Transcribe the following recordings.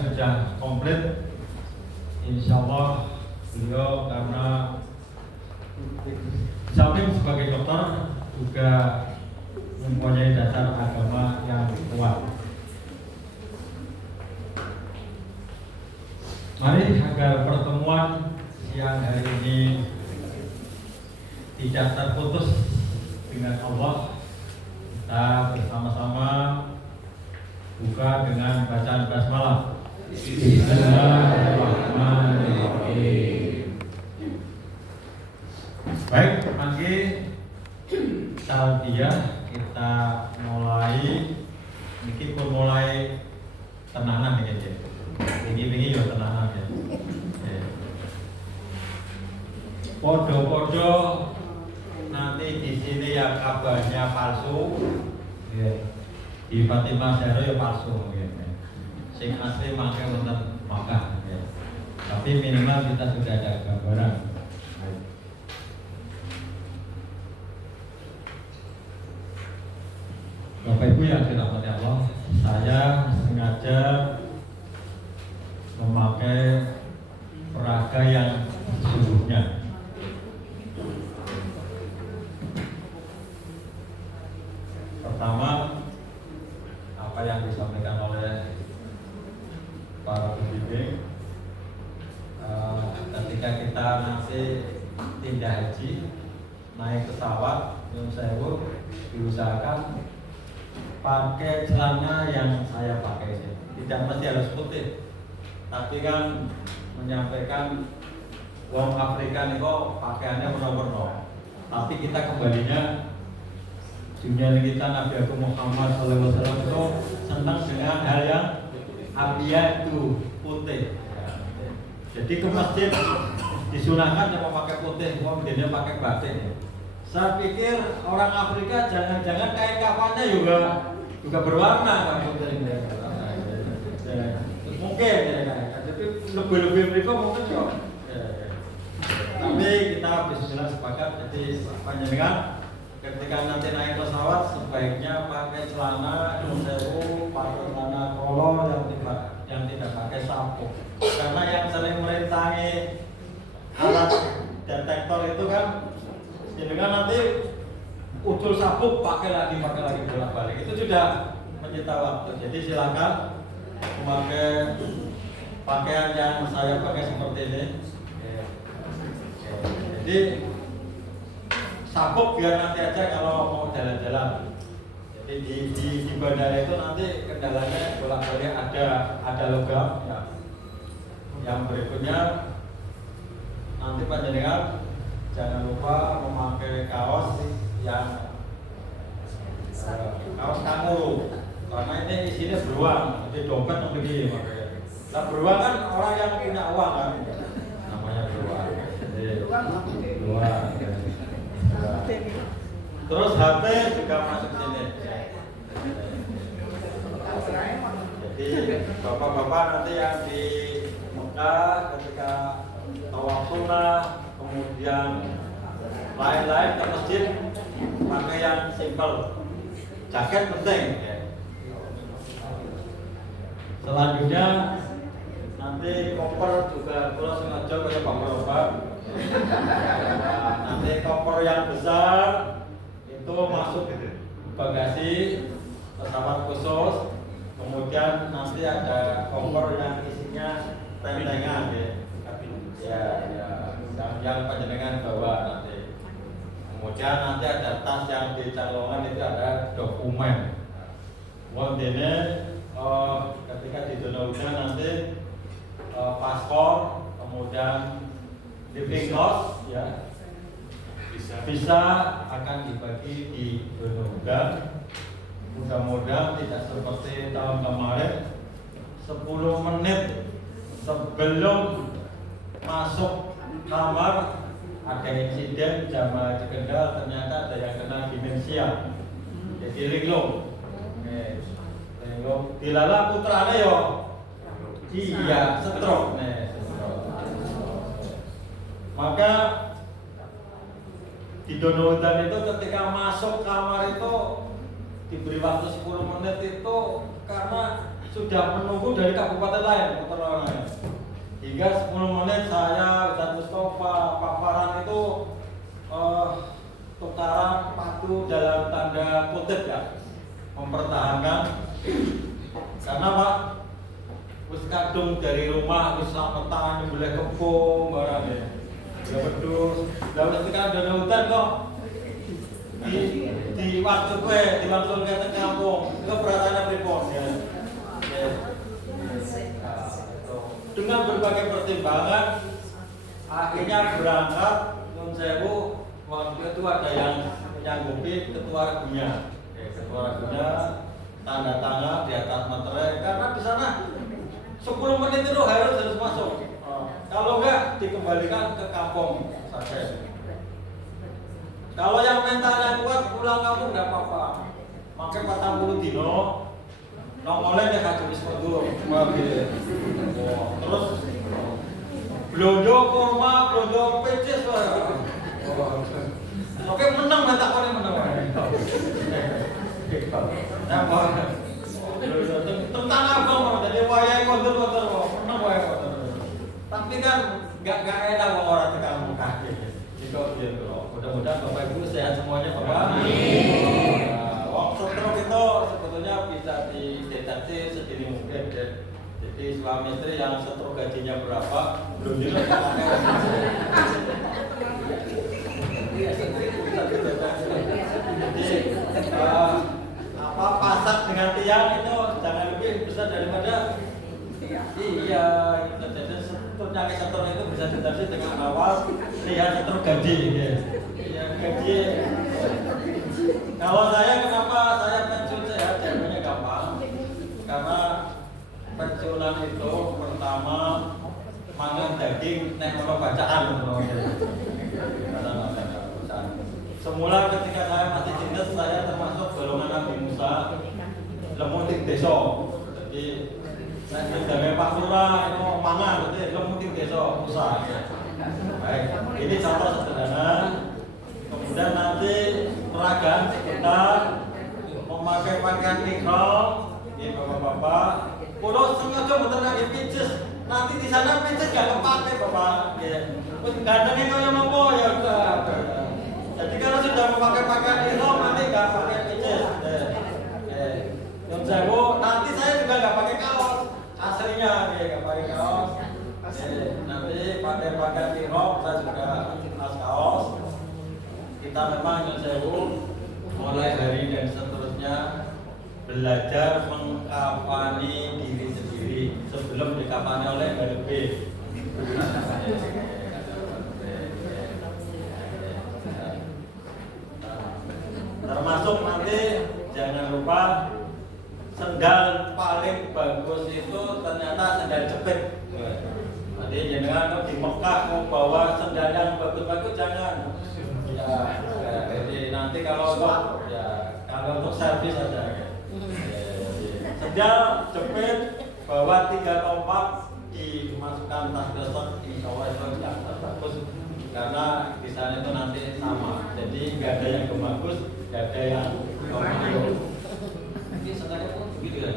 sudah komplit. Insya Allah beliau karena samping sebagai dokter juga mempunyai dasar agama yang kuat. Mari agar pertemuan siang hari ini tidak terputus dengan Allah, kita bersama-sama buka dengan bacaan basmalah. Bismillahirrahmanirrahim. Baik, mari talbiyah kita mulai. Niki pun mulai tenanan nih ya. Tinggi-tinggi ya tenanan ya. Podo-podo nanti di sini ya kabarnya palsu. Di Fatimah Zahra ya palsu. Sing asli mangke wonten Makkah. Tapi minimal kita sudah ada gambaran. Bapak Ibu yang dirahmati Allah, saya sengaja memakai peraga yang sesungguhnya. Pertama, apa yang disampaikan oleh para pembimbing, ketika kita nanti tindak haji, naik pesawat, Nyun Sewu, diusahakan pakai celana yang saya pakai. Tidak mesti harus putih, tapi kan menyampaikan wong Afrika itu pakaiannya warna-warna. Tapi kita kembalinya dunia kita Nabi Agung Muhammad SAW itu senang dengan hal yang abiyah itu putih. Jadi ke masjid disunahkan yang pakai putih, kemudian pakai batik. Saya pikir orang Afrika jangan-jangan kain kafannya juga berwarna kan putih. Mungkin ya, tapi lebih mereka mungkin ya. Tapi kita bismillah sepakat. Jadi panjenengan ketika nanti naik pesawat sebaiknya pakai celana sewu, pakai celana kolor yang tidak pakai sabuk. Karena yang sering merintangi alat detektor itu kan, jenengan nanti ujul sabuk pakai lagi bolak-balik. Itu sudah menyita waktu. Jadi silakan memakai pakaian yang saya pakai seperti ini. Jadi sabuk biar nanti aja kalau mau jalan-jalan. Jadi di bandara itu nanti kendalanya bolak-balik ada logam ya. Yang berikutnya nanti panjenengan jangan lupa memakai kaos yang kaos kanguru, karena ini isinya beruang, jadi dompet begini makanya. Nah beruang kan orang yang punya uang kan, namanya beruang. Jadi beruang. Terus HP juga masuk sini. Jadi bapak-bapak nanti yang di Mekah ketika tawaf sunnah, kemudian lain-lain ke masjid pakai yang simpel. Jaket penting. Selanjutnya nanti koper juga kalau sengaja kayak bapak-bapak. Nanti koper yang besar itu masuk bagasi pesawat khusus, kemudian nanti ada koper yang isinya tentengan yang panjenengan bawa nanti. Kemudian nanti ada tas yang di calongan itu ada dokumen. Kemudian ketika di zona hujan nanti paspor, kemudian living cost ya. Bisa akan dibagi di zona hujan. Mudah-mudahan tidak seperti tahun kemarin 10 menit sebelum masuk kamar ada insiden jamaah di Kendal, ternyata ada yang kena demensia. Jadi linglung. Dilala putrane yo. Iya, stroke Maka di Donohudan itu ketika masuk kamar itu diberi waktu 10 menit itu karena sudah menunggu dari kabupaten lain keterangannya. Hingga 10 menit saya dan Mustafa paparan itu tukaran patu dalam tanda kutip ya, mempertahankan karena Pak wis kadung dari rumah wis slametan boleh kebun barang ya. Ya wedhus, lha wis tekan dana hutan kok di waktu dilangsung ke kampung keberatan pripun ya. Dengan berbagai pertimbangan akhirnya berangkat Nun Sewu. Waktu itu ada yang nyanggupi ketua regunya, tanda tangan di atas materai karena di sana 10 menit itu harus masuk. Kalau enggak dikembalikan ke kampung saja. Kalau yang mentalnya kuat pulang kampung enggak apa-apa. Makanya 40 dino nongolnya deh haji sepatu. Terus blondo kurma, blondo pecis oke menang mentak kok menang. Tentang abang jadi wayai kontur-kontur menang wayai kontur. Tapi kan gak enak orang tekan muka gitu. Mudah-mudahan Bapak Ibu sehat semuanya Bapak. Wong stroke itu sebetulnya bisa dideteksi sedini mungkin ya. Jadi suami istri yang stroke gajinya berapa belum jelas pakai. Jadi pasat dengan tiang itu jangan lebih besar daripada iya gitu. Jadi nyari setor itu bisa dideteksi dengan awal lihat setor gaji ya gaji. Kalau saya kenapa saya pensiun sehat jawabannya gampang karena pensiunan itu pertama mangan daging nek ono bacaan semula ketika saya masih cinta saya termasuk golongan Nabi Musa lemuting desa. Jadi saya dengan Pak Lurah itu mangan berarti lemuting desa Musa. Baik, ini contoh sederhana. Kemudian nanti peragaan sebentar memakai pakaian ihram, ini bapak-bapak. Kalau sengaja betul lagi picis, nanti di sana picis gak kepake bapak. Gantengnya kalau mau ya udah. Jadi kalau sudah memakai pakaian ihram nanti nggak pakai picis. Yang saya nanti saya juga nggak pakai kaos aslinya, nggak pakai kaos. Nanti pakai pakaian ihram saya juga tas kaos. Kita memang yang saya mulai hari dan seterusnya belajar mengkafani diri sendiri sebelum dikafani oleh BLB. Termasuk nanti jangan lupa sendal paling bagus itu ternyata sendal jepit. Jadi jangan di Mekah mau bawa sendal yang bagus-bagus jangan. Ya, jadi nanti kalau untuk servis saja. Sendal jepit bawa 3 tombak dimasukkan tas besok insya Allah itu yang terbagus karena di sana itu nanti sama. Jadi nggak ada yang bagus. Gak ada yang ngomong ini sengaja pun begitu ya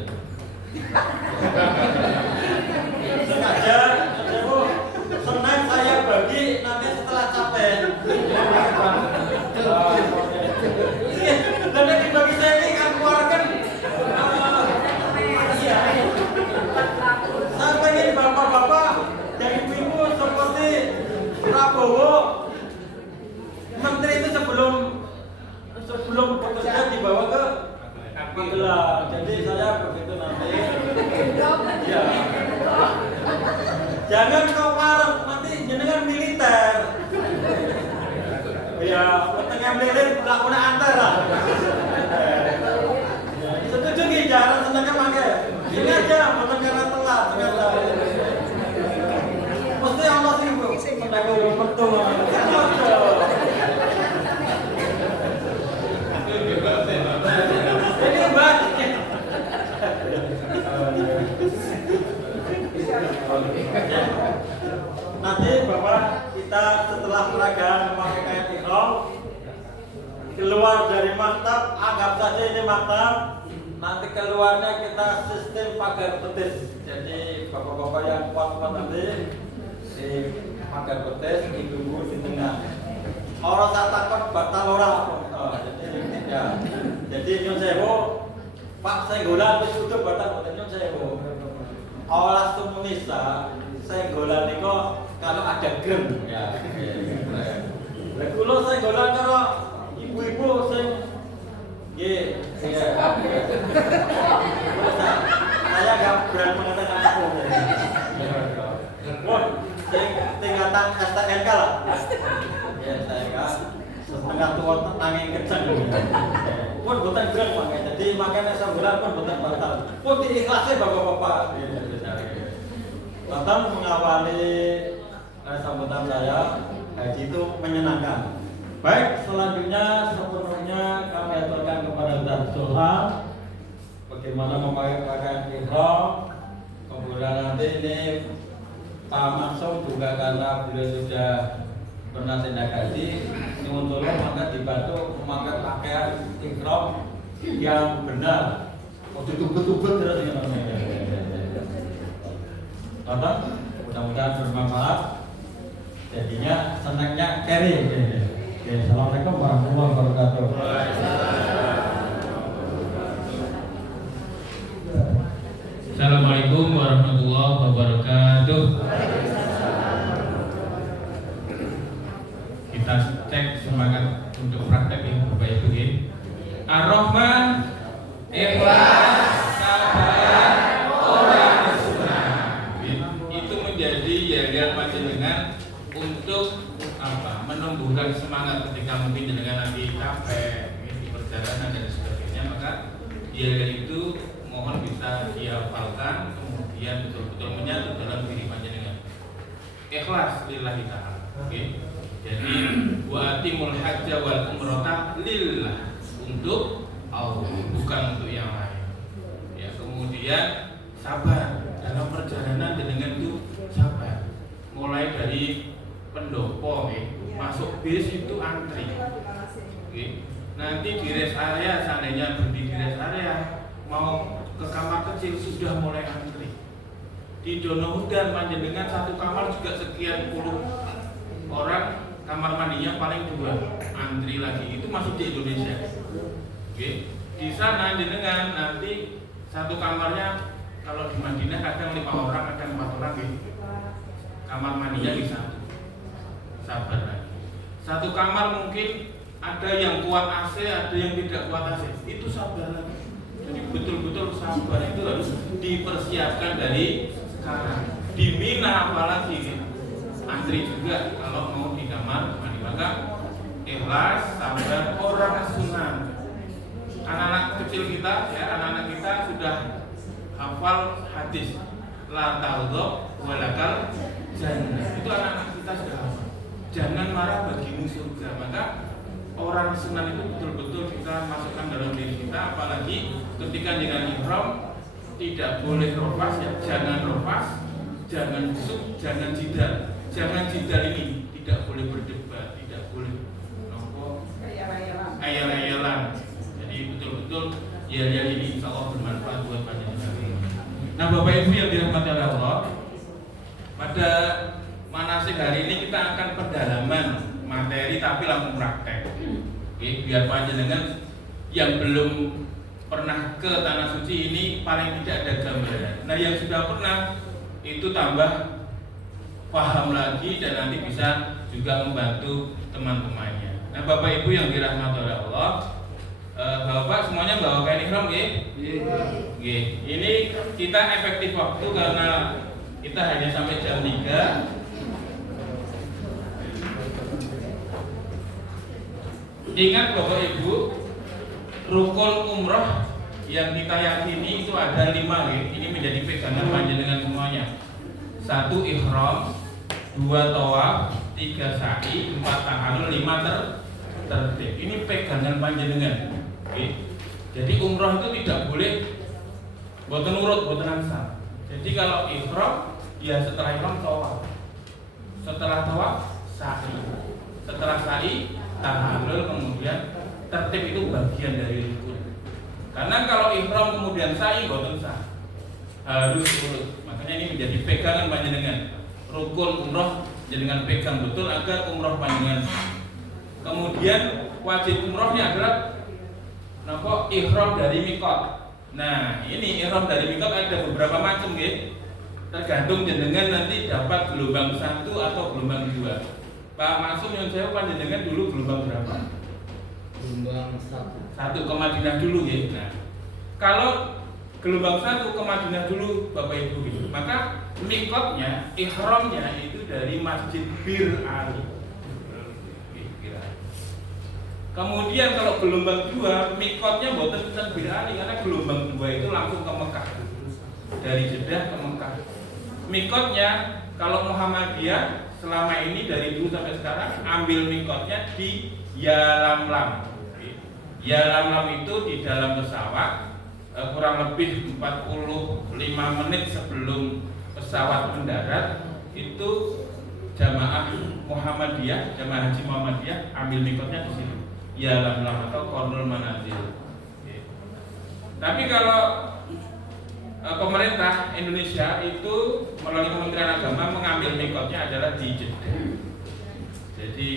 sengaja senang saya bagi nanti setelah capek dan dibagi saya ini kan keluarkan saya pengen bapak-bapak dan ibu-ibu seperti Prabowo menteri itu sebelum bekerja dibawa ke Magelang. Jadi saya begitu nanti ya jangan kau parah nanti jenengan militer ya tengah militer lakukan antara setuju nih jangan senangnya pakai ini aja bukan karena telat ternyata mesti Allah sih bro senangnya betul nanti Bapak kita setelah peragaan memakai kain ihram keluar dari maktab anggap saja ini maktab Nanti keluarnya kita sistem pagar betis. Jadi bapak-bapak yang kuat-kuat nanti di pagar betis ditunggu di tengah. Orang tak takut batal orang. Jadi ya. Jadi nyon sewu Pak Senggolan wis utuh batal boten nyon sewu. Awalas komunisa Senggolan niku kalau ada grem ya. Lah kula Senggolan karo ibu-ibu sing nggih, saya enggak berani mengatakan aku. Wah, tingkatan STNK lah. Ya, saya kan setengah tua nanging kenceng. Pun boten greng makanya. Jadi makanya saya bilang pun boten batal. Pun diikhlasi bapak-bapak. Bapak mengawali sambutan saya, haji itu menyenangkan. Baik, selanjutnya sepenuhnya kami aturkan kepada Ustaz Zulham bagaimana memakai pakaian ihram. Kemudian nanti ini Pak Maksum juga karena beliau sudah pernah tindak haji, nyuwun tolong maka dibantu memakai pakaian ihram yang benar. Oh, tubet-tubet terus ya. Bapak, mudah-mudahan bermanfaat. Jadinya senangnya carry. Oke, assalamualaikum warahmatullahi wabarakatuh. Assalamualaikum warahmatullahi wabarakatuh. Kita cek semangat untuk praktek ini Bapak Ibu. Ar-Rahman, ikhlas, sabar, orang sunnah. Itu menjadi yel-yel panjenengan untuk menumbuhkan semangat ketika mungkin dengan nanti capek di perjalanan dan sebagainya, maka dia itu mohon bisa dihafalkan, kemudian betul-betul menyatu dalam diri panjenengan. Ikhlas lillahi ta'ala. Oke. Jadi wa atimul hajja wal umrata lillah, untuk Allah, bukan untuk yang lain. Ya, kemudian sabar dalam perjalanan dengan itu sabar. Mulai dari pendopo masuk bis itu antri. Nanti di rest area, seandainya berdiri di rest area, mau ke kamar kecil sudah mulai antri. Di Dono Hudan panjenengan satu kamar juga sekian puluh orang, kamar mandinya paling 2, antri lagi. Itu masih di Indonesia. Di sana jenengan nanti satu kamarnya, kalau di Madinah kadang 5 orang, kadang 4 orang kamar mandinya di satu. Sabar lagi. Satu kamar mungkin ada yang kuat AC, ada yang tidak kuat AC. Itu sabar lagi. Jadi betul-betul sabar itu harus dipersiapkan dari sekarang. Di Mina apalagi antri juga kalau mau di kamar mandi. Maka ikhlas, sabar, orang sunnah. Anak-anak kecil kita, ya anak-anak kita sudah hafal hadis. La taghdab walakal jannah. Itu anak-anak kita sudah hafal. Jangan marah bagimu surga. Maka orang sunnah itu betul-betul kita masukkan dalam diri kita. Apalagi ketika dengan ihram tidak boleh rofas, ya jangan rofas, jangan busuk, jangan jidal. Jangan jidal ini tidak boleh berdebat, tidak boleh ayal-ayalan. Jadi betul-betul ya ini insya Allah bermanfaat buat panjenengan. Nah Bapak Ibu yang dirahmati oleh Allah, pada manasik hari ini kita akan pendalaman materi tapi langsung praktek. Oke, biar panjenengan yang belum pernah ke tanah suci ini paling tidak ada gambaran. Nah yang sudah pernah itu tambah paham lagi dan nanti bisa juga membantu teman-temannya. Nah Bapak Ibu yang dirahmati oleh Allah, Bapak semuanya bawa kain ihram nggih? Nggih. Ini kita efektif waktu karena kita hanya sampai jam 3. Ingat Bapak Ibu, rukun umroh yang kita yakini itu ada 5 ya. Ini menjadi pegangan panjenengan semuanya. 1 ihram, 2 tawaf, 3 sa'i, 4 tahallul, 5 tertib. Ini pegangan panjenengan. Oke. Jadi umroh itu tidak boleh boten urut, boten ansal. Jadi kalau ihram ya setelah ihram tawaf. Setelah tawaf sa'i. Setelah sa'i tahallul, kemudian tertib itu bagian dari rukun. Karena kalau ihram kemudian sa'i boten sah. Harus urut. Makanya ini menjadi pegangan panjenengan. Rukun umroh jenengan pegang betul agar umroh panjenengan. Kemudian wajib umrohnya adalah napa ihram dari mikot. Nah, ini ihram dari mikot ada beberapa macam nggih. Tergantung jenengan nanti dapat gelombang 1 atau gelombang 2. Pak Masum yang saya panjenengan dulu gelombang berapa? Gelombang 1. 1 ke Madinah dulu ya. Nah, kalau gelombang 1 ke Madinah dulu Bapak Ibu gitu. Maka mikotnya, ihramnya itu dari Masjid Bir Ali. Kemudian kalau gelombang 2, mikotnya boten tentang Bir Ali karena gelombang 2 itu langsung ke Mekah. Dari Jeddah ke Mekah. Mikotnya kalau Muhammadiyah selama ini dari dulu sampai sekarang ambil mikotnya di Yalamlam. Yalamlam itu di dalam pesawat kurang lebih 45 menit sebelum pesawat mendarat itu jamaah Muhammadiyah, jamaah haji Muhammadiyah ambil mikotnya di sini. Yalamlam atau Qarnul Manazil. Tapi kalau pemerintah Indonesia itu melalui Kementerian Agama mengambil mikotnya adalah di Jeddah. Jadi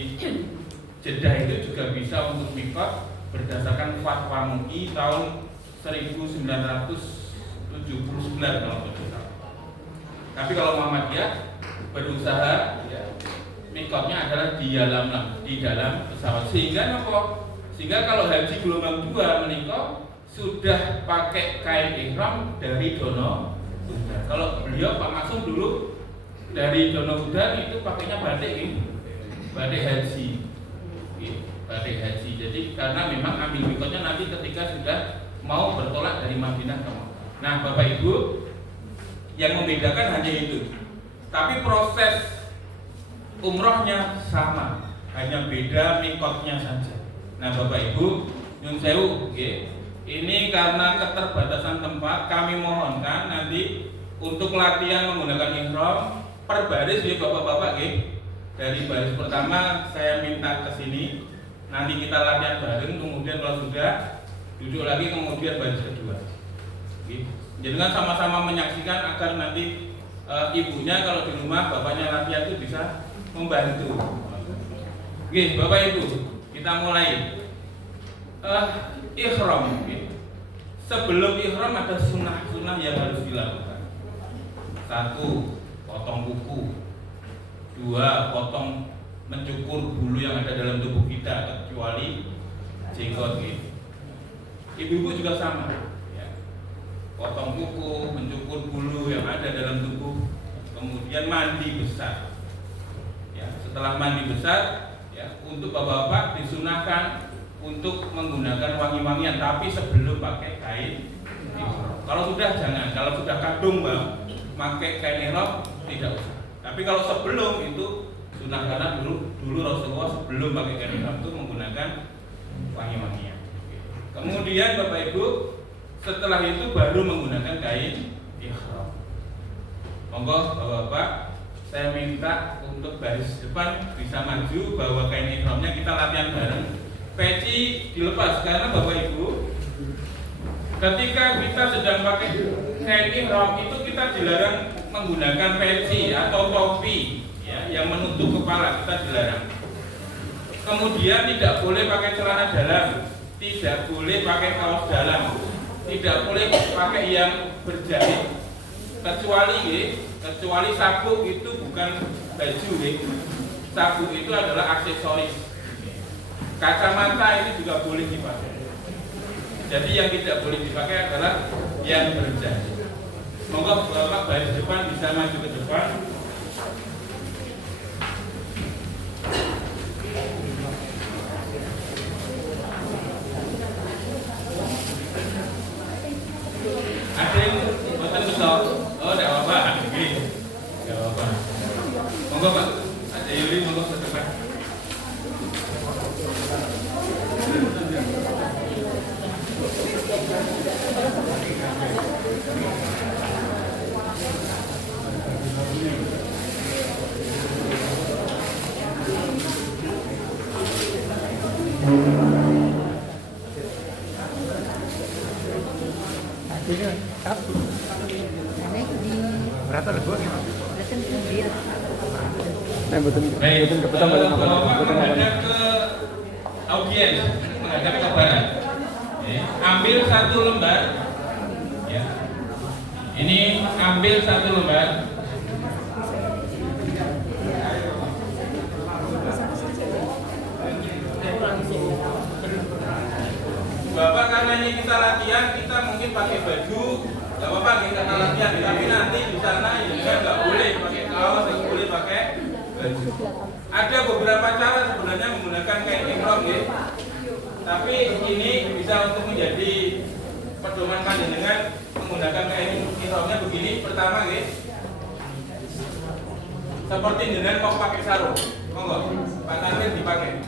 Jeddah itu juga bisa untuk mikot berdasarkan fatwa MUI tahun 1979 kalau tidak salah. Tapi kalau Muhammadiyah berusaha ya, mikotnya adalah di dalam pesawat. Sehingga kalau haji gelombang 2 menikah sudah pakai kain ihram dari Dono Budan. Kalau beliau Pak Masum dulu dari Dono Budan itu pakainya batik, batik haji, batik haji. Jadi karena memang ambil mikotnya nanti ketika sudah mau bertolak dari Madinah ke Mekah. Nah, Bapak Ibu, yang membedakan hanya itu. Tapi proses umrohnya sama, hanya beda mikotnya saja. Nah, Bapak Ibu, nyun sewu, ini karena keterbatasan tempat, kami mohonkan nanti untuk latihan menggunakan ihram per baris ya Bapak-bapak dari baris pertama saya minta ke sini, nanti kita latihan bareng, kemudian kalau sudah duduk lagi kemudian baris kedua. Jadi kan sama-sama menyaksikan agar nanti ibunya kalau di rumah bapaknya latihan itu bisa membantu. Bapak Ibu, kita mulai. Ihram. Sebelum ihram ada sunnah-sunnah yang harus dilakukan. 1. Potong kuku. 2. Potong mencukur bulu yang ada dalam tubuh kita kecuali jenggot gitu. Ibu-ibu juga sama ya. Potong kuku, mencukur bulu yang ada dalam tubuh, kemudian mandi besar ya. Setelah mandi besar ya, untuk bapak-bapak disunahkan untuk menggunakan wangi-wangian, tapi sebelum pakai kain ihram. Kalau sudah jangan, kalau sudah kadung bang, pakai kain ihram tidak usah. Tapi kalau sebelum itu sunah, karena dulu Rasulullah sebelum pakai kain ihram itu menggunakan wangi-wangian. Kemudian Bapak Ibu, setelah itu baru menggunakan kain ihram. Monggo Bapak-bapak, saya minta untuk baris depan bisa maju, bawa kain ihramnya, kita latihan bareng. Peci dilepas karena Bapak Ibu, ketika kita sedang pakai kain ihram itu kita dilarang menggunakan peci atau topi ya, yang menutup kepala, kita dilarang. Kemudian tidak boleh pakai celana dalam, tidak boleh pakai kaos dalam, tidak boleh pakai yang berjahit, kecuali sabuk itu bukan baju, sabuk itu adalah aksesoris. Kacamata ini juga boleh dipakai. Jadi yang tidak boleh dipakai adalah yang berjahit. Monggo Bapak baris depan bisa maju ke depan. Ada yang buatan besar? Oh, tidak apa-apa. Tidak apa-apa. Monggo Pak. Ada Yuli, monggo ke depan. Baik, Bapak menghadap ke audiens, menghadap ke barat. Ambil satu lembar. Ya. Ini ambil satu lembar. Bapak, karena ini kita latihan, kita mungkin pakai baju, nggak apa-apa kita latihan, tapi nanti di sana ya nggak boleh pakai kaos, nggak boleh pakai baju. Ada beberapa cara sebenarnya menggunakan kain ihram, ya. Tapi ini bisa untuk menjadi pedoman panjenengan menggunakan kain ihramnya begini. Pertama, ya, seperti dengan mau pakai sarung, monggo Pak Tanwir dipakai.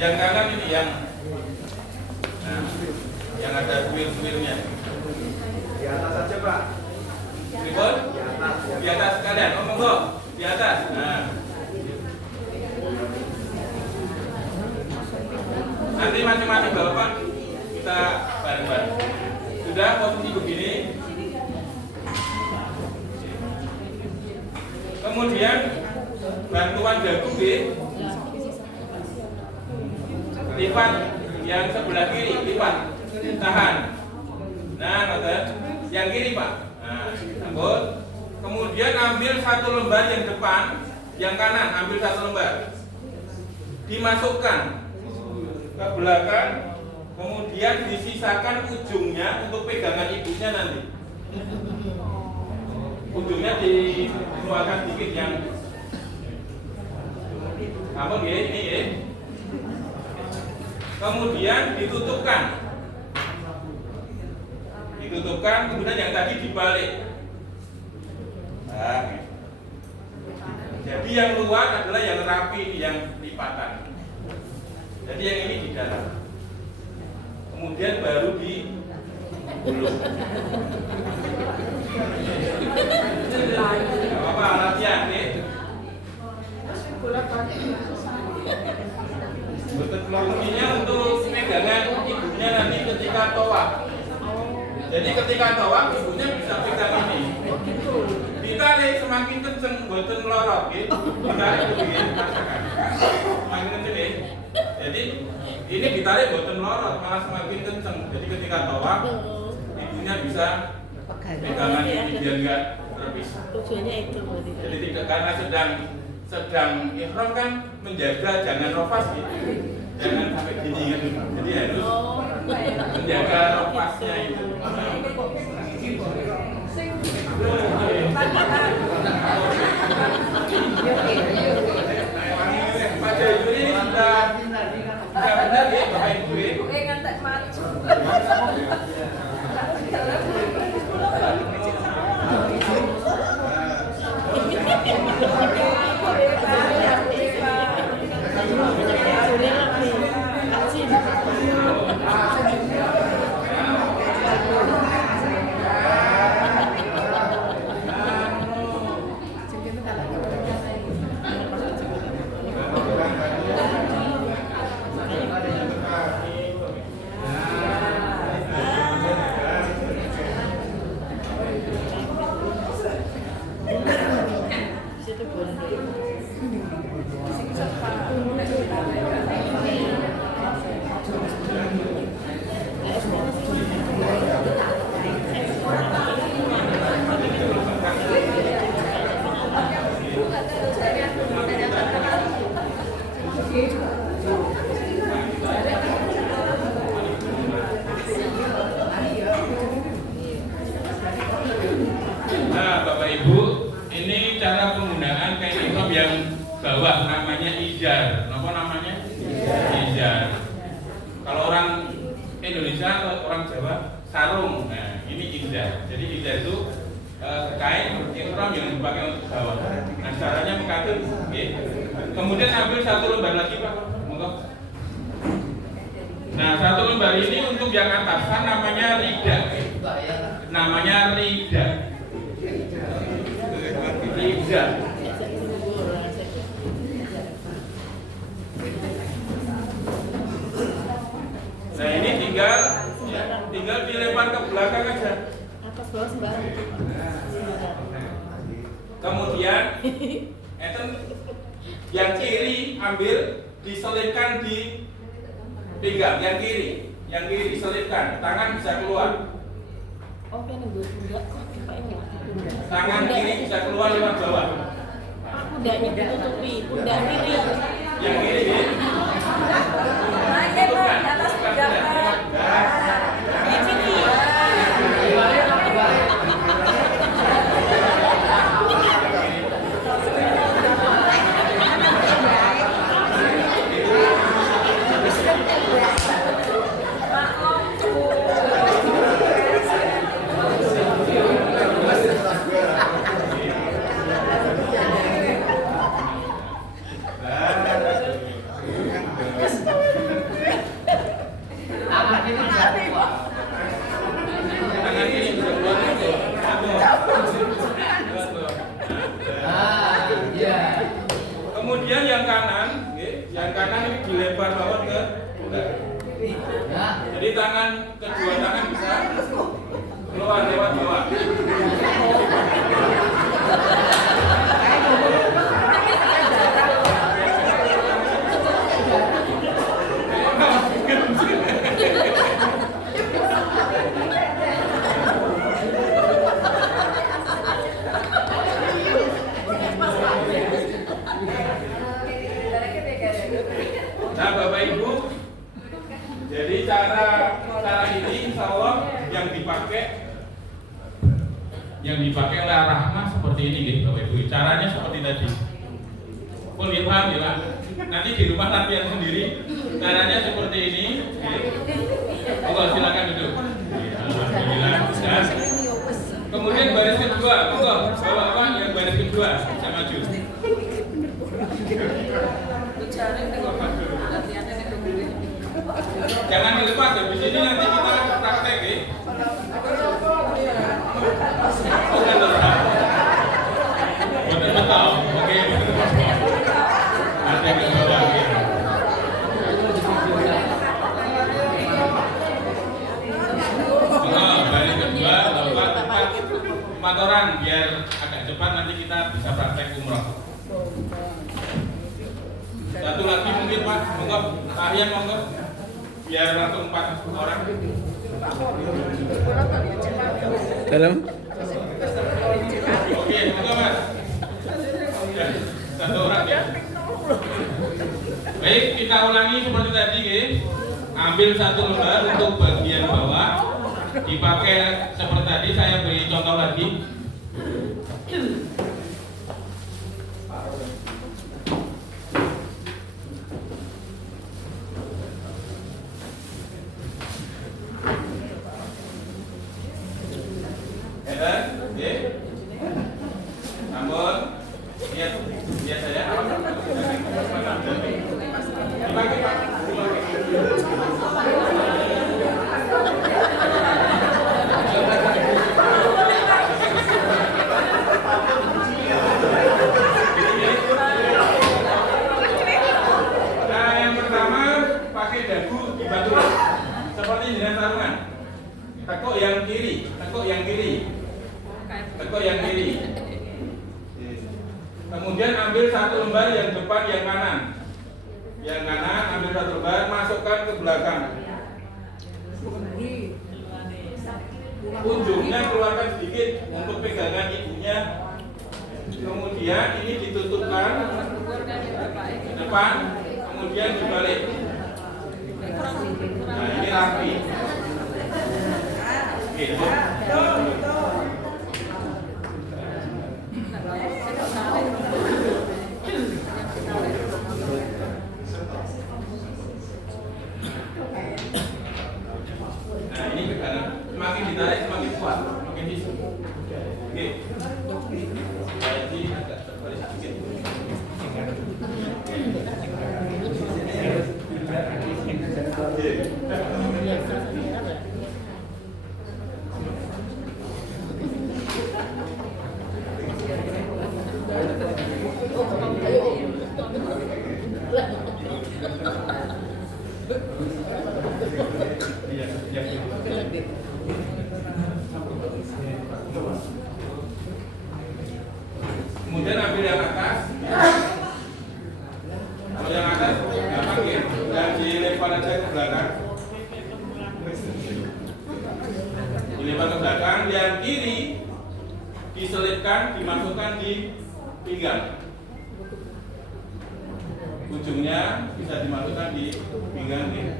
Yang kanan ini yang ada kuil-kuilnya. Di atas saja, Pak. Ribon? Di atas sekalian. Oh, monggo di atas. Nah. Nanti masing-masing Bapak kita bareng-bareng. Sudah posisi begini. Kemudian bantuan dagu, lipat yang sebelah kiri, lipat, tahan. Nah, ngoten. Yang kiri, Pak. Nah, sambut. Kemudian ambil satu lembar yang depan, yang kanan ambil satu lembar. Dimasukkan ke belakang, kemudian disisakan ujungnya untuk pegangan ibunya nanti. Ujungnya dikeluarkan sedikit yang apa ini ya. Kemudian ditutupkan, kemudian yang tadi dibalik. Nah, jadi yang luar adalah yang rapi, yang lipatan. Jadi yang ini di dalam. Kemudian baru digulung. Gak apa-apa, latihan nih. Kemudiannya untuk pegangan ibunya nanti ketika tawaf. Jadi ketika tawaf ibunya bisa pegang ini. Ditarik semakin kenceng, boten melorot, gitu. Ditarik begini, rasakan. Semakin kenceng, ya. Jadi ini ditarik boten melorot, malah semakin kenceng. Jadi ketika tawaf ibunya bisa pegangan ini biar enggak terpisah. Tujuannya itu. Jadi tidak, karena sedang ihram kan menjaga jangan nafas gitu. Jangan sampai gini kan. Jadi harus menjaga nafasnya itu. Pak Jayu ini sudah benar ya Bapak Ibu ya. Nah, Bapak Ibu, ini cara penggunaan kain ihram yang bawah namanya izar. Apa namanya? Izar. Kalau orang Indonesia atau orang Jawa sarung. Nah, ini izar. Jadi izar itu kain ihram yang dipakai untuk bawah. Nah, caranya mengatur. Okay. Kemudian ambil satu lembar lagi, Pak. Monggo. Nah, satu lembar ini untuk yang atasan namanya rida. Namanya rida. Rida. Nah, ini tinggal dilempar ke belakang aja. Atas bawah sembarang. Eten yang kiri ambil diselipkan di pinggang yang kiri diselipkan, tangan bisa keluar. Oh, kan gue enggak kok dipakainya pundak. Tangan kiri bisa keluar lewat bawah. Pundaknya ditutupi, pundak kiri. Yang kiri ya. Aja Pak, di atas pundak Pak. Di sini. Tangan kiri bisa keluar itu. Kemudian yang kanan ini dilempar bawah ke pundak. Jadi kedua tangan bisa keluar lewat bawah. Nah, Bapak Ibu, jadi cara ini insya Allah yang dipakai oleh Rahmah seperti ini gitu, Bapak Ibu. Caranya seperti tadi. Pun paham ya Pak? Nanti di rumah latihan sendiri. Caranya seperti ini. Monggo silakan duduk. Alhamdulillah. Nah, kemudian baris kedua, monggo Bapak yang baris kedua bisa maju. Jangan dilepas ya, di sini nanti kita praktek ya. Betul. Oke. Ada yang bawah ya. Baris kedua, Bapak 4 orang biar agak cepat nanti kita bisa praktek umroh. Satu lagi mungkin Pak, monggo Pak monggo biar langsung 4 orang. Dalam. Oke, monggo Mas. Ya, 1 orang ya. Baik, kita ulangi seperti tadi ya. Ambil 1 lembar untuk bagian bawah, dipakai seperti tadi. Saya beri contoh lagi. Namun, lihat saya. Dipakai Pak. Nah, yang pertama pakai dagu dibantu seperti dengan sarungan. Tekuk yang kiri, tekuk yang kiri. Tekuk yang kiri. Kemudian ambil 1 lembar yang depan yang kanan. Yang kanan ambil 1 lembar, masukkan ke belakang. Ujungnya keluarkan sedikit untuk pegangan ibunya. Kemudian ini ditutupkan ke depan, kemudian dibalik. Nah, ini rapi. Gitu. Nah, ini pegangan. Semakin ditarik semakin kuat, semakin isu. Oke. Jadi agak terbalik sedikit. Kemudian ambil yang atas. Kalau yang atas gampang ya, dan dilempar aja ke belakang. Dilempar ke belakang. Yang kiri diselipkan, dimasukkan di pinggang. Ujungnya bisa dimasukkan di pinggang nih.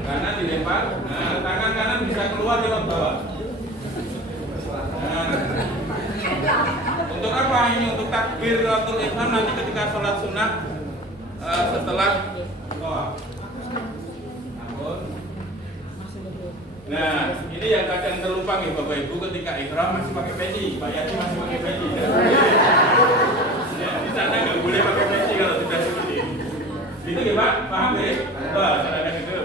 Kanan dilempar, nah tangan kanan bisa keluar lewat bawah. Nah, untuk apa ini? Untuk takbiratul ihram nanti ketika sholat sunnah setelah tawaf. Nah, ini yang kadang terlupa nih Bapak Ibu ketika ihram masih pakai peci, Pak Yati masih pakai peci. Ya, di sana nggak boleh pakai peci kalau sudah seperti ini. Gitu ya Pak, paham ya? Wah, silakan itu.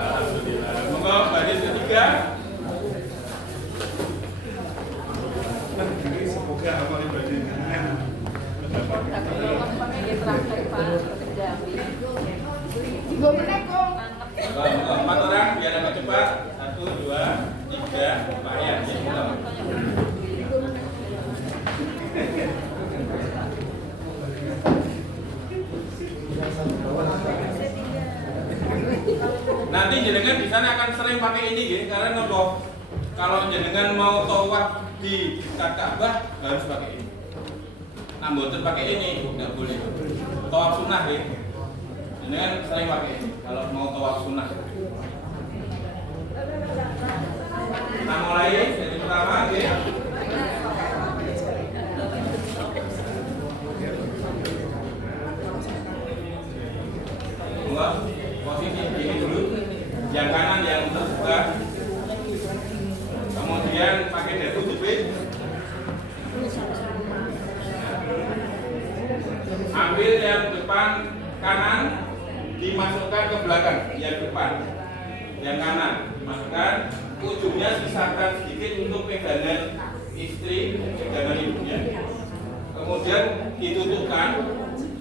Alhamdulillah. Monggo baris ketiga. Semoga amal ibadahnya. Empat orang biar agak cepat. 1, 2, 3, Pak Yati. Nanti jenengan di sana akan sering pakai ini ya, karena nopo. Kalau jenengan mau tawaf di dekat Ka'bah harus pakai ini. Nah, mboten pakai ini nggak boleh. Tawaf sunnah ya. Jenengan sering pakai ini kalau mau tawaf sunnah. Kita mulai dari pertama ya. Enggak, posisi ini dulu. Yang kanan yang terbuka. Kemudian pakai dagu jepit. Ambil yang depan kanan dimasukkan ke belakang, yang depan. Yang kanan dimasukkan, ujungnya sisakan sedikit untuk pegangan istri, pegangan ibunya. Kemudian ditutupkan,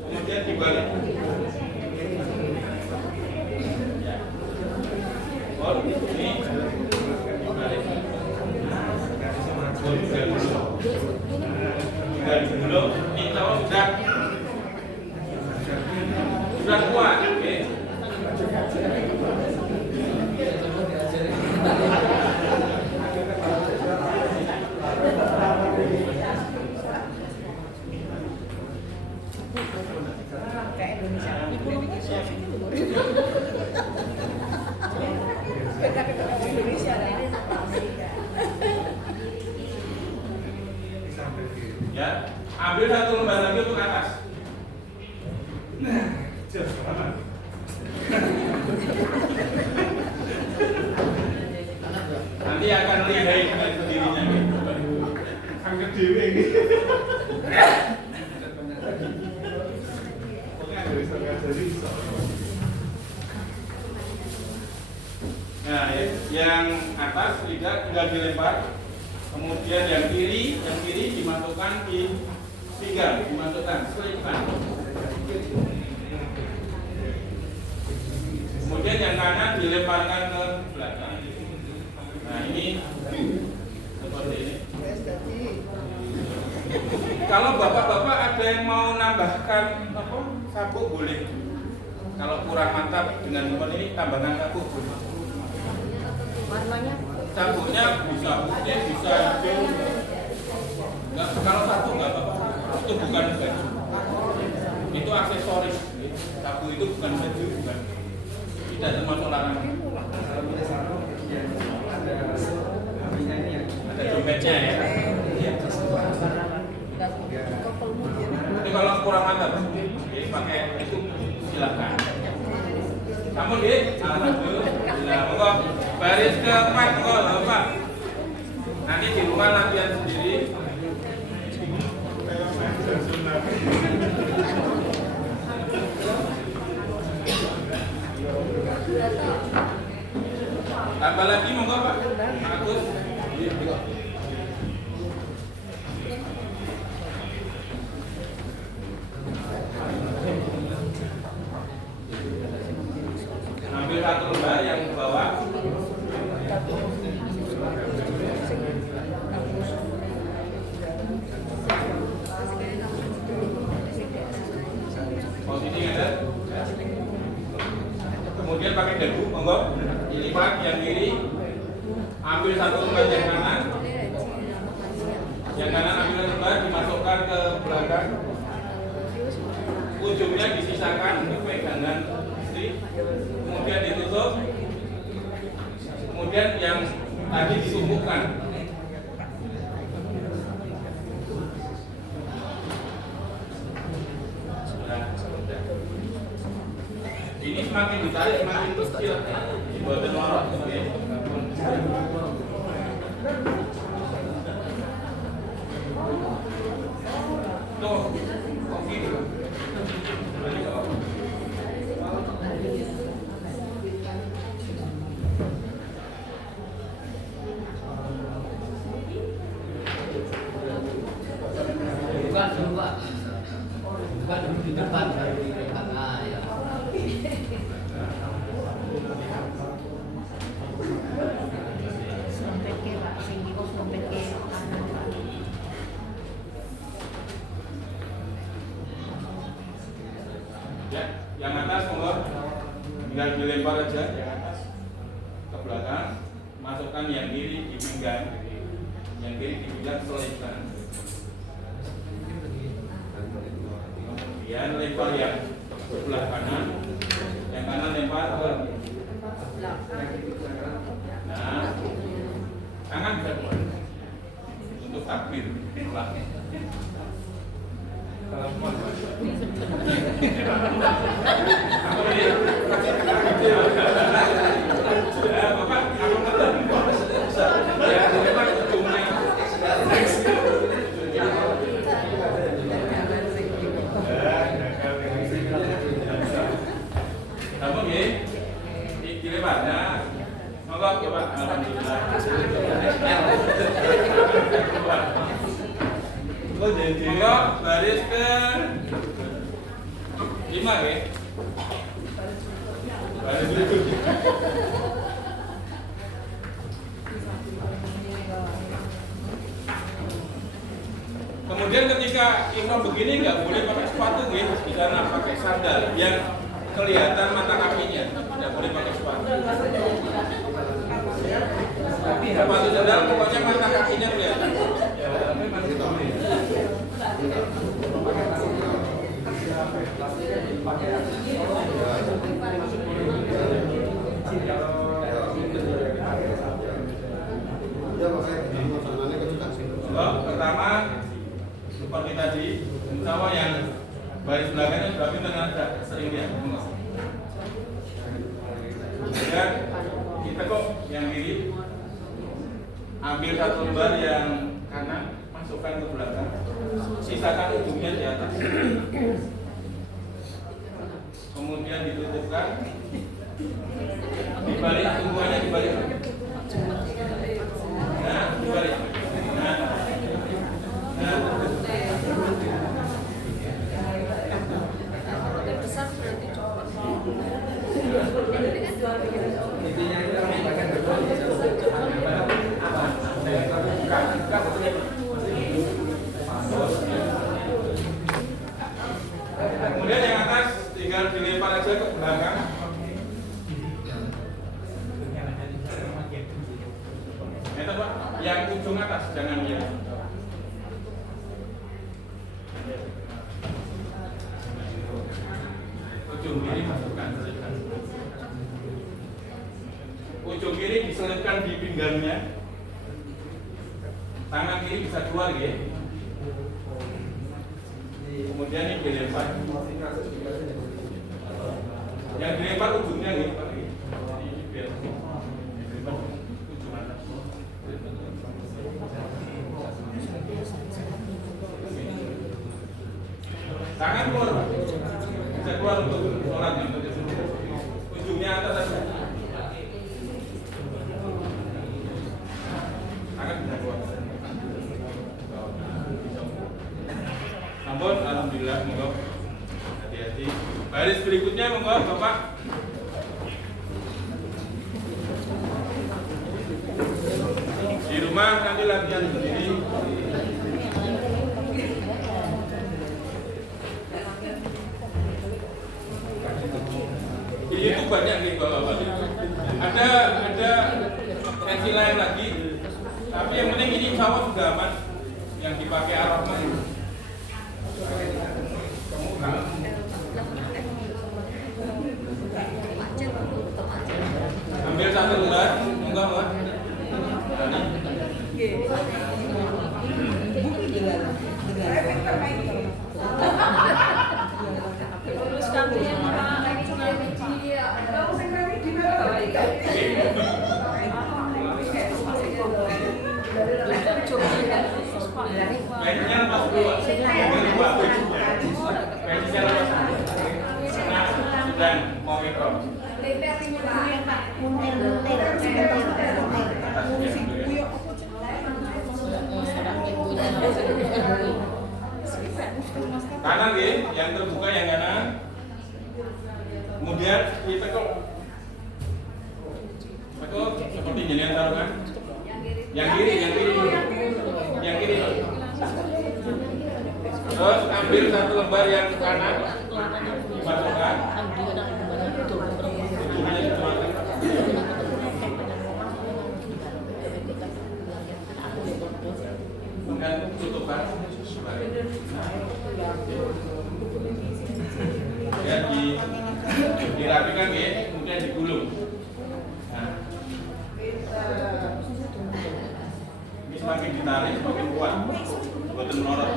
kemudian dibalik. Oh, ini dibalik. Dulu, ini kalau sudah kuat, oke. Ya, ambil satu lembar lagi untuk atas. Nanti akan lihai dengan sendirinya. Angkat dewe ini. Nah, yang atas tinggal dilempar. Kemudian yang kiri dimasukkan di pinggang, dimasukkan, selipkan. Kemudian yang kanan dilemparkan ke belakang. Nah, ini seperti ini. Kalau bapak-bapak ada yang mau nambahkan apa sabuk boleh. Kalau kurang mantap dengan ini tambahkan sabuk boleh. Warnanya? Sabuknya bisa putih, bisa hijau. Nggak, kalau sabuk nggak apa-apa. Itu bukan baju. Itu aksesoris. Sabuk itu bukan baju, bukan. Tidak termasuk larangan. Ada dompetnya ya. Tapi kalau kurang mantap, jadi pakai itu silakan. Kamu di, alhamdulillah. Monggo baris keempat, monggo Bapak. Nanti di rumah latihan sendiri. Tambah lagi monggo Pak. Agus. Ambil satu lembar yang bawah. Posisi ada. Kemudian pakai dagu, monggo. Lipat yang kiri. Ambil satu lembar yang kanan. Yang kanan ambil lembar, dimasukkan ke belakang. Ujungnya disisakan untuk pegangan istri. Kemudian ditutup. Kemudian yang tadi ditumbuhkan. Ini semakin ditarik semakin kecil. Dibuatin lorot. Tuh, kopi. Bukan dulu Pak. Bukan dulu di depan baru di tengah ya. Sampai ke Pak, sini kok sampai ke kanan Pak. Ya, yang atas monggo. Tinggal dilempar aja yang atas ke belakang. Masukkan yang kiri di pinggang. Yang kiri di pinggang selipkan. Kemudian lempar yang sebelah kanan. Yang kanan lempar ke. Nah, tangan bisa keluar untuk takbir. Ulang. Aku ini. Ya, Bapak, aku ngerti. Ya, memang ujungnya. Namun ya, dilebarnya, monggo Bapak, alhamdulillah. Monggo baris ke 5 ya. Baris ke 7. Kemudian ketika imam begini nggak boleh pakai sepatu ya, di sana pakai sandal yang kelihatan mata kakinya, tidak boleh pakai sepatu. Sepatu sandal pokoknya mata kakinya kelihatan. Pertama seperti tadi, sama yang baris belakangnya sudah pintar nggak sering ya. Kemudian kita kok yang kiri ambil satu lembar yang kanan, masukkan ke belakang, sisakan ujungnya di atas. Kemudian ditutupkan, dibalik semuanya dibalik. Nah, dibalik. Nah. Besar berarti coba. Kemudian yang atas tinggal dilempar aja ke belakang. Itu Pak, yang ujung atas jangan ya. Ujung kiri masukkan. Ujung kiri diselipkan di pinggangnya. Tangan kiri bisa keluar ya. Kemudian ini dilempar. Yang dilempar ujungnya nih Pak. Ini biar dilempar ujung atas. Tangan keluar Pak. Bisa keluar untuk sholat nih. Ujungnya atas aja. baris berikutnya monggo Bapak. Di rumah nanti latihan sendiri. Itu banyak nih Bapak. Ada sesi lain lagi. Tapi yang penting ini insya Allah sudah aman. Yang dipakai Ar-Rahman. Ambil satu lembar, monggo Mbak. Terus kami yang Baiknya lepas dulu. Baiknya lepas dulu. Nah, sedang mau mikro. Kanan ya, yang terbuka yang kanan. Kemudian ditekuk. Tekuk seperti jenengan taruhkan. Yang kiri. Terus ambil satu lembar yang kanan, dimasukkan. Tubuhnya dimasukkan. Dan tutupkan. Ya dirapikan ya, kemudian digulung. Nah. Ini semakin ditarik semakin kuat. Buatan melorot.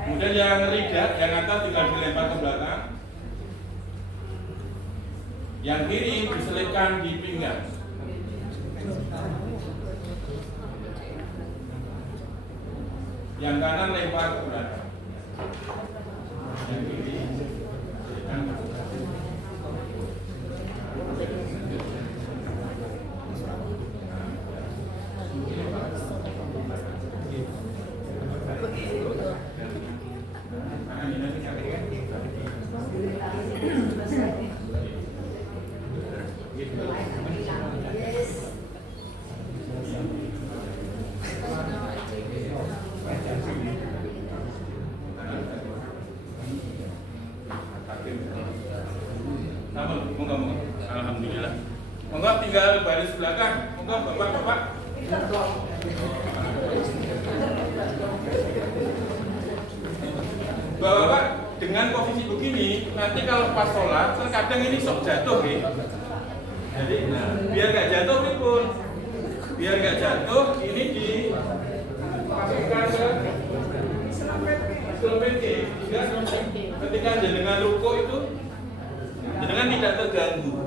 Kemudian yang ridat, yang atas tinggal dilempar ke belakang. Yang kiri diselipkan di pinggang. Yang kanan lempar ke belakang. Yang kiri diselipkan ke belakang. Alhamdulillah. Monggo tinggal baris belakang. Monggo Bapak-bapak. Bapak dengan posisi begini, nanti kalau pas sholat, terkadang ini sok jatuh ya. Jadi biar nggak jatuh pun, biar nggak jatuh, ini dimasukkan ke selepet. Ketika jenengan ruko itu, jenengan tidak terganggu.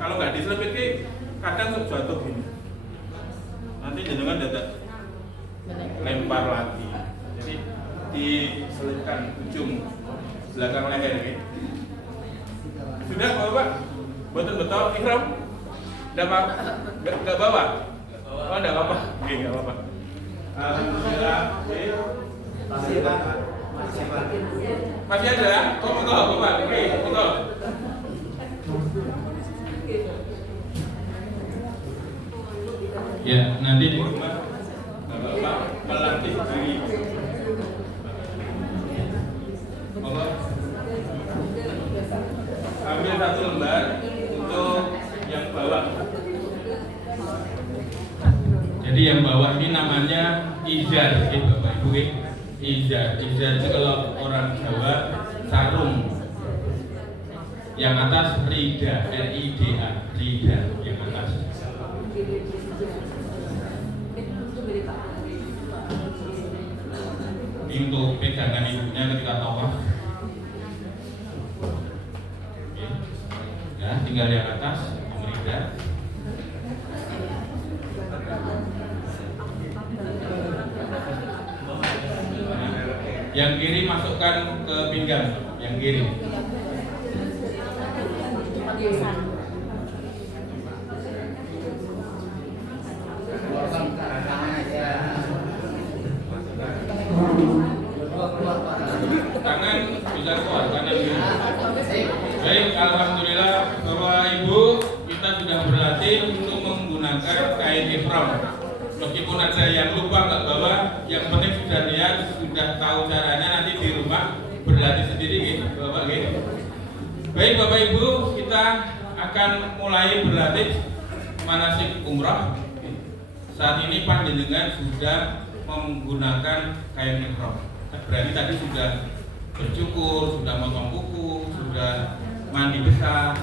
Kalau nggak diselepet, kadang sok jatuh gini. Nanti jenengan dadak lempar lagi. Jadi diselipkan ujung belakang leher ini. Sudah Bapak? Betul-betul ihram? Enggak bawa? Oh, enggak apa-apa. Oke, enggak apa-apa. Alhamdulillah. Masih ada? Oh, betul, Bapak. Oke, betul. Ya, nanti di rumah Bapak melatih diri. Ambil satu lembar untuk yang bawah. Jadi yang bawah ini namanya izar, Bapak Ibu. Izar itu kalau orang Jawa sarung. Yang atas rida, RIDA, rida yang atas. Ini untuk pegangan ibunya ketika tawaf. Ya, tinggal yang atas, rida. Yang kiri masukkan ke pinggang, yang kiri. Keluar Pak. Tangan bisa keluar, kanan dulu. Sip. Baik, alhamdulillah Bapak Ibu, kita sudah berlatih untuk menggunakan kain ihram. Meskipun ada yang lupa nggak bawa, yang penting sudah lihat, sudah tahu caranya, nanti di rumah berlatih sendiri gitu, Bapak gitu. Baik Bapak Ibu, kita akan mulai berlatih manasik umrah. Saat ini panjenengan sudah menggunakan kain ihram. Berarti tadi sudah bercukur, sudah motong kuku, sudah mandi besar,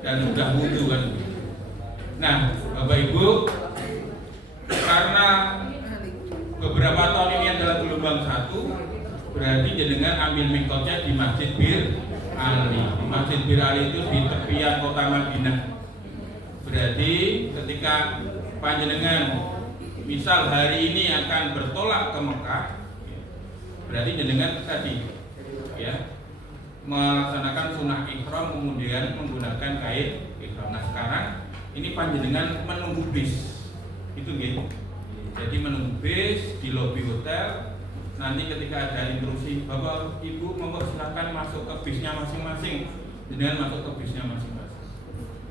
dan sudah wudhu kan. Nah, Bapak Ibu, karena beberapa tahun ini adalah gelombang 1, berarti jenengan ambil mikotnya di Masjid Bir Ali. Di Masjid Bir Ali itu di tepian kota Madinah. Berarti ketika panjenengan misal hari ini akan bertolak ke Mekah, berarti jenengan tadi ya melaksanakan sunnah ihram kemudian menggunakan kain ihram. Nah sekarang ini panjenengan menunggu bis, itu gitu. Jadi menunggu bis di lobi hotel. Nanti ketika ada intrusi, Bapak Ibu silakan masuk ke bisnya masing-masing. Jenengan masuk ke bisnya masing-masing.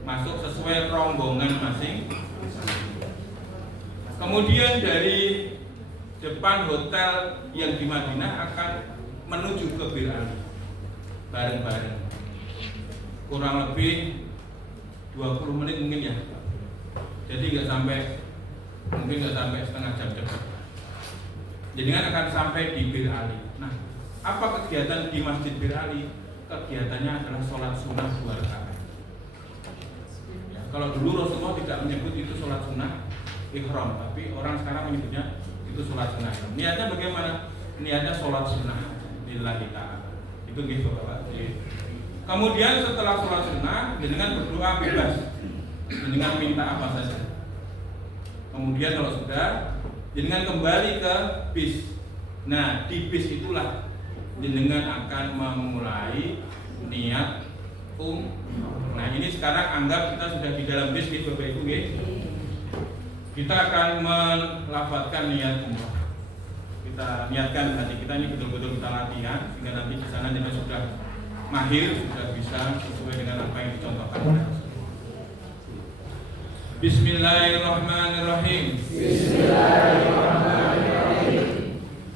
Masuk sesuai rombongan masing. Kemudian dari depan hotel yang di Madinah akan menuju ke Bir Ali bareng-bareng. Kurang lebih 20 menit mungkin ya. Jadi nggak sampai setengah jam cepat. Jadi kan akan sampai di Bir Ali. Nah, apa kegiatan di Masjid Bir Ali? Kegiatannya adalah sholat sunnah 2 rakaat. Ya, kalau dulu Rasulullah tidak menyebut itu sholat sunnah ihram, tapi orang sekarang menyebutnya itu sholat sunnah. Niatnya bagaimana? Niatnya sholat sunnah lillahi ta'ala. Itu gitu Bapak. Kemudian setelah sholat sunnah, dengan berdoa bebas, dengan minta apa saja. Kemudian kalau sudah, dengan kembali ke bis. Nah di bis itulah jenengan akan memulai niat Nah ini sekarang anggap kita sudah di dalam bis gitu Bapak Ibu ya. Kita akan melafadzkan niat umrah. Kita niatkan hati kita ini betul-betul kita latihan sehingga nanti di sana kita sudah mahir, sudah bisa sesuai dengan apa yang dicontohkan. Bismillahirrahmanirrahim. Bismillahirrahmanirrahim.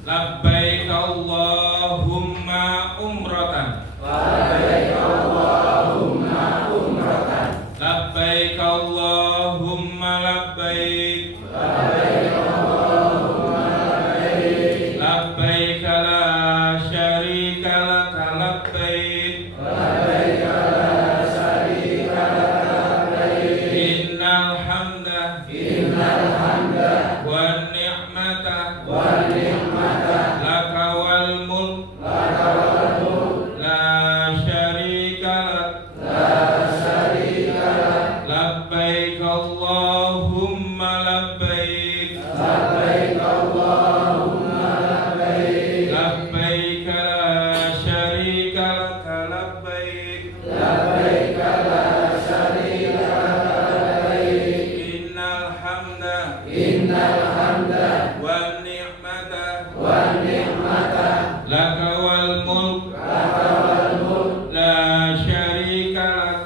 Labbaik Allahumma umratan. Labbaik Allahumma umratan. Labbaik Allahumma labbaik. Labbaik Allahumma labbaik. Labbaik la syarika laka labbaik. Labbaik la syarika laka labbaik. Innal hamda wan ni'mata laka wal mulk la syarika lak. Labbaik Allahumma labbaik. Labbaik Allahumma labbaik. Labbaik la syarika laka labbaik. Labbaik la syarika laka labbaik. Innal hamda wan ni'mata laka wal mulk la syarika lak.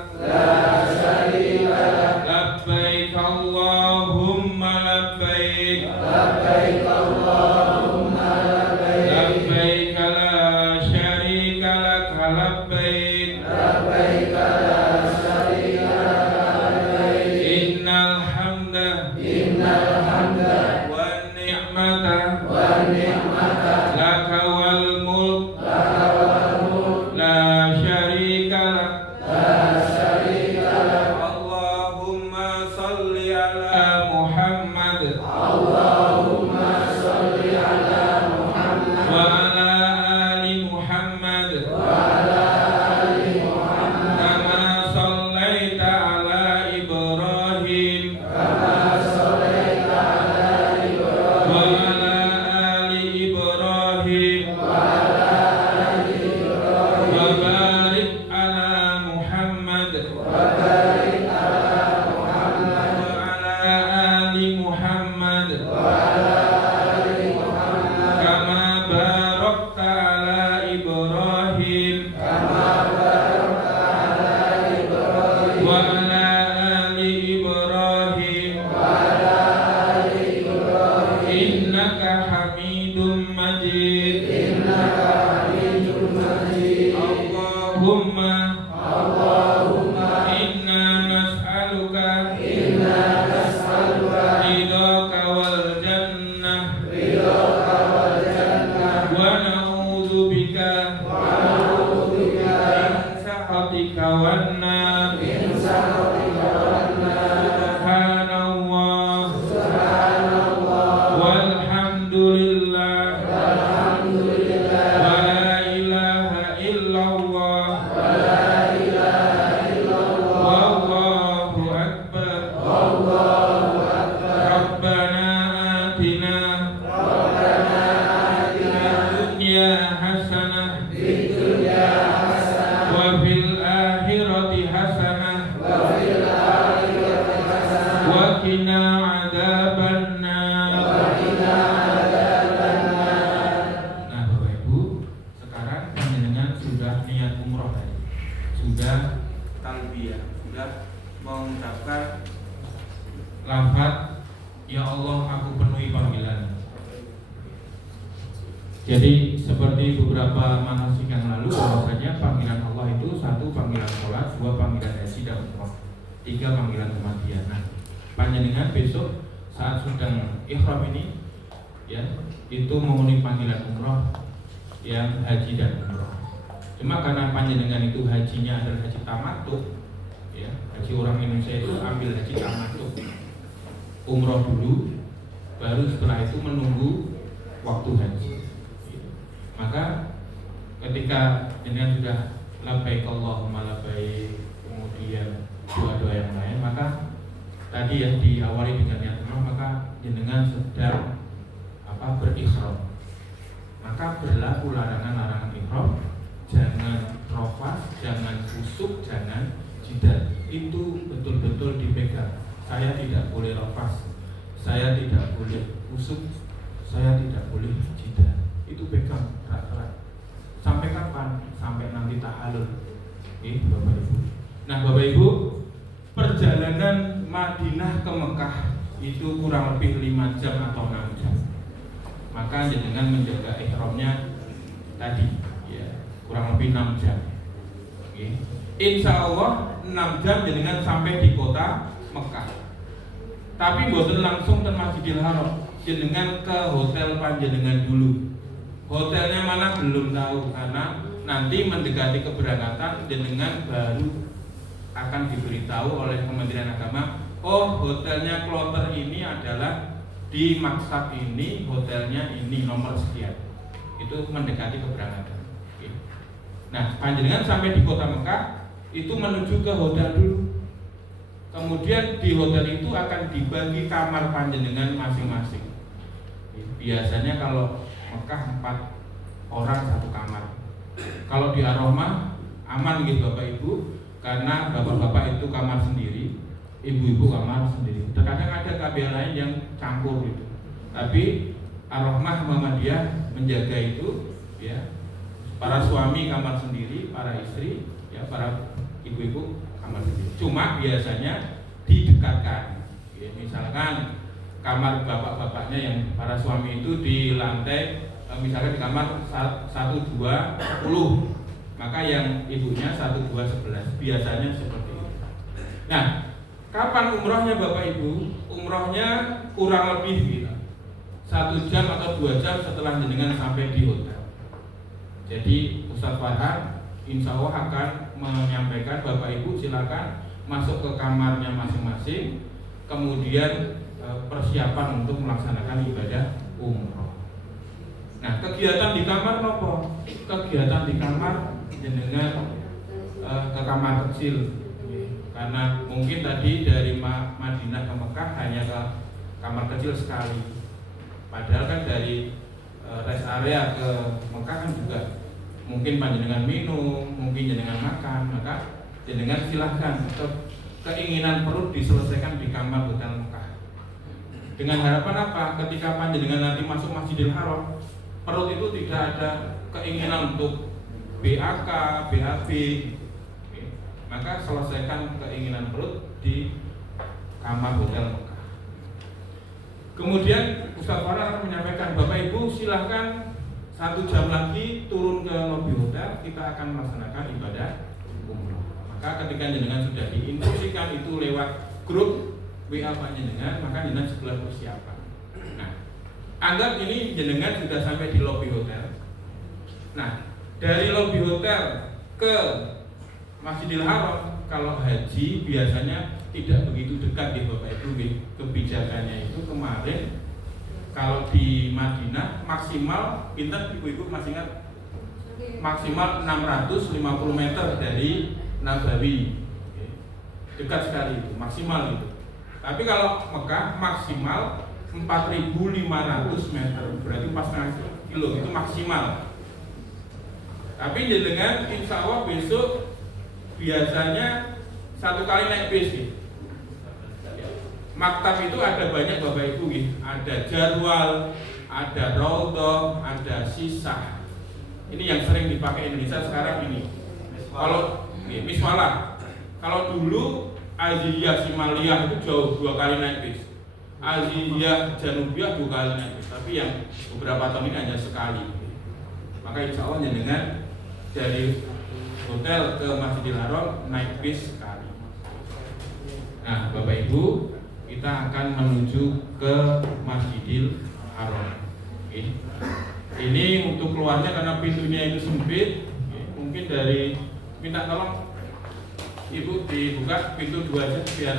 Labbaik Allahumma labbaik. Labbaik Allahumma labbaik. Labbaik la syarika laka labbaik. Labbaik la syarika laka labbaik. Innal hamda wan ni'mata laka wal mulk la syarika lak. Allahumma salli ala Muhammad Allahumma sholli ala Muhammad wa ala ali Muhammad kama shallaita ala Ibrahim wa ala ali Ibrahim wa barik ala Muhammad wa ala ali Muhammad kama innaka hamidum majid. Allahumma inna nas'aluka ridhaka wal jannah wa na'udzu bika min sakhatika wan nar. Subhanallah walhamdulillah wa la ilaha illallah wallahu akbar. Rabbana atina fid dunya hasanah wa fil akhirati hasanah wa qina adzabannar. Nah, Bapak Ibu, sekarang panjenengan sudah niat umroh tadi, sudah talbiyah, sudah mengucapkan lafaz ya Allah aku penuhi panggilan. Jadi seperti beberapa manasik yang lalu, bahwasanya panggilan Allah itu satu panggilan sholat, dua panggilan haji dan umroh, tiga panggilan kematian. Nah, panjenengan besok saat sedang ihram ini, ya, itu memenuhi panggilan umroh yang haji dan umroh. Cuma karena panjenengan itu hajinya adalah haji tamattu, ya, haji orang Indonesia itu ambil haji tamattu, umroh dulu, baru setelah itu menunggu waktu haji. Maka ketika jenengan sudah labbaik Allahumma labbaik, kemudian doa-doa yang lain, maka tadi yang diawali dengan niat umroh, maka jenengan sedang berihram. Maka berlaku larangan-larangan ihram, jangan rafas, jangan kusuk, jangan jidal. Itu betul-betul dipegang. Saya tidak boleh rafas, saya tidak boleh kusuk, saya tidak boleh jidal. Itu pegang erat-erat. Sampai kapan? Sampai nanti tahallul. Bapak Ibu. Nah, Bapak Ibu, perjalanan Madinah ke Mekah itu kurang lebih 5 jam atau 6 jam. Maka jenengan menjaga ihramnya tadi, ya, kurang lebih 6 jam. Insya Allah 6 jam jenengan sampai di kota Mekah. Tapi boten langsung ke Masjidil Haram, jenengan ke hotel panjenengan dulu. Hotelnya mana belum tahu, karena nanti mendekati keberangkatan jenengan baru akan diberitahu oleh Kementerian Agama, oh hotelnya kloter ini adalah di Maksab ini, hotelnya ini nomor sekian. Itu mendekati keberangkatan. Nah, panjenengan sampai di kota Mekah itu menuju ke hotel dulu. Kemudian di hotel itu akan dibagi kamar panjenengan masing-masing. Biasanya kalau Mekah 4 orang satu kamar. Kalau di Ar-Rahmah aman gitu Bapak Ibu, karena bapak-bapak itu kamar sendiri, ibu-ibu kamar sendiri. Terkadang ada KBH lain yang campur gitu. Tapi Ar-Rahmah Muhammadiyah menjaga itu, ya. Para suami kamar sendiri, para istri, ya, para ibu-ibu kamar sendiri. Cuma biasanya didekatkan. Ya, misalkan kamar bapak-bapaknya yang para suami itu di lantai, misalkan di kamar 1, 2, 10, maka yang ibunya 1, 2, 11. Biasanya seperti itu. Nah, kapan umrohnya Bapak Ibu? Umrohnya kurang lebih 1 jam atau 2 jam setelah jenengan sampai di hotel. Jadi Ustaz Farhan insya Allah akan menyampaikan, Bapak Ibu silakan masuk ke kamarnya masing-masing, kemudian persiapan untuk melaksanakan ibadah umroh. Nah, kegiatan di kamar nopo? Kegiatan di kamar jenengan ke kamar kecil, karena mungkin tadi dari Madinah ke Mekah hanya ke kamar kecil sekali. Padahal kan dari rest area ke Mekah kan juga mungkin panjenengan minum, mungkin jenengan makan, maka jenengan silahkan, keinginan perut diselesaikan di kamar hotel Mekah. Dengan harapan apa? Ketika panjenengan nanti masuk Masjidil Haram, perut itu tidak ada keinginan untuk BAK, BAB, maka selesaikan keinginan perut di kamar hotel Mekah. Kemudian Ustaz Farhan akan menyampaikan, Bapak Ibu silahkan 1 jam lagi turun ke lobi hotel, kita akan melaksanakan ibadah umroh. Maka ketika jenengan sudah diinstruksikan itu lewat grup WA panjenengan, maka jenengan segera persiapan. Nah, anggap ini jenengan sudah sampai di lobi hotel. Nah, dari lobi hotel ke Masjidil Haram, kalau haji biasanya tidak begitu dekat di Bapak Ibu. Kebijakannya itu kemarin kalau di Madinah maksimal, pinten ibu-ibu masih ingat, maksimal 650 meter dari Nabawi, dekat sekali itu, maksimal itu. Tapi kalau Mekah maksimal 4.500 meter, berarti 4,5 kilo itu maksimal. Tapi dengan insya Allah besok biasanya 1 kali naik bis gitu. Maktab itu ada banyak Bapak Ibu gitu. Ada jadwal, ada raudhah, ada sisah. Ini yang sering dipakai Indonesia sekarang ini. Kalau miswalah, kalau dulu Aziyah Simaliyah itu jauh 2 kali naik bis. Aziyah Janubiah 2 kali naik bis. Tapi yang beberapa tahun ini hanya sekali. Maka insya Allah dengan dari hotel ke Masjidil Haram naik bis sekali. Nah, Bapak Ibu, kita akan menuju ke Masjidil Haram. Oke. Ini untuk keluarnya karena pintunya itu sempit, mungkin dari minta tolong Ibu dibuka pintu 2 aja biar